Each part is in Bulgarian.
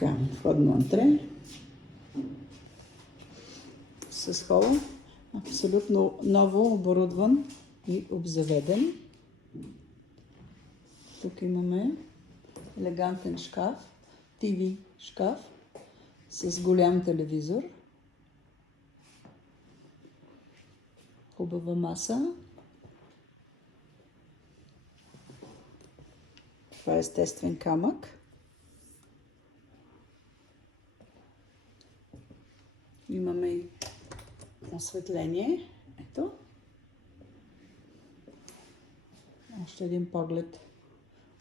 Така, входно антре с хола, абсолютно ново оборудван и обзаведен. Тук имаме елегантен шкаф, ТВ шкаф с голям телевизор, хубава маса. Това е естествен камък. Имаме и осветление. Ето. Още един поглед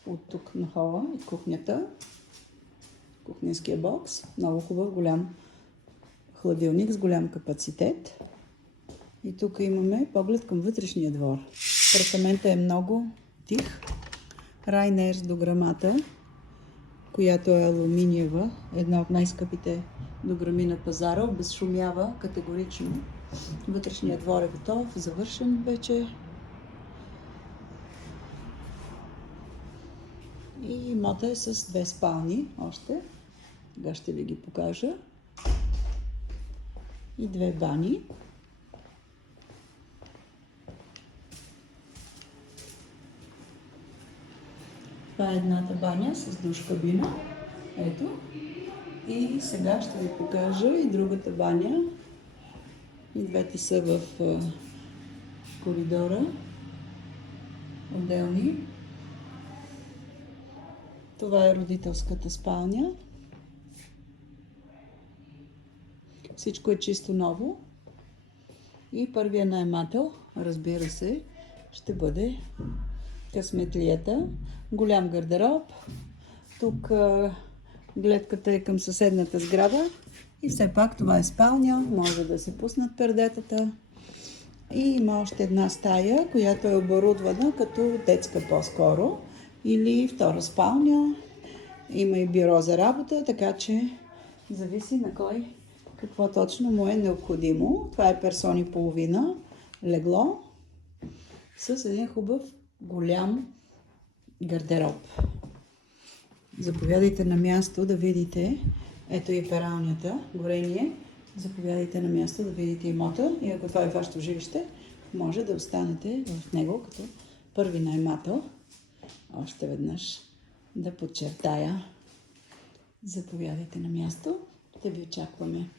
от тук на хола и кухнята. Кухненския бокс. Много хубав, голям хладилник с голям капацитет. И тук имаме поглед към вътрешния двор. Апартаментът е много тих. Райнерс дограмата, която е алуминиева, една от най-скъпите дограми на пазара, обезшумява категорично. Вътрешният двор е готов, завършен вече. И имота е с 2 спални още. Сега ще ви ги покажа. И 2 бани. Това е едната баня с душ кабина. Ето. И сега ще ви покажа и другата баня. И двете са в коридора. Отделни. Това е родителската спалня. Всичко е чисто ново. И първият наемател, разбира се, ще бъде късметлията. Голям гардероб. Тук гледката е към съседната сграда. И все пак това е спалня. Може да се пуснат пердетата. И има още една стая, която е оборудвана като детска по-скоро. Или втора спалня. Има и бюро за работа, така че зависи на кой какво точно му е необходимо. Това е персон половина легло с един хубав голям гардероб. Заповядайте на място да видите. Ето и пералнята, горение. Заповядайте на място да видите имота и ако това е вашето жилище, може да останете в него като първи наемател. Още веднъж да подчертая. Заповядайте на място. Да ви очакваме.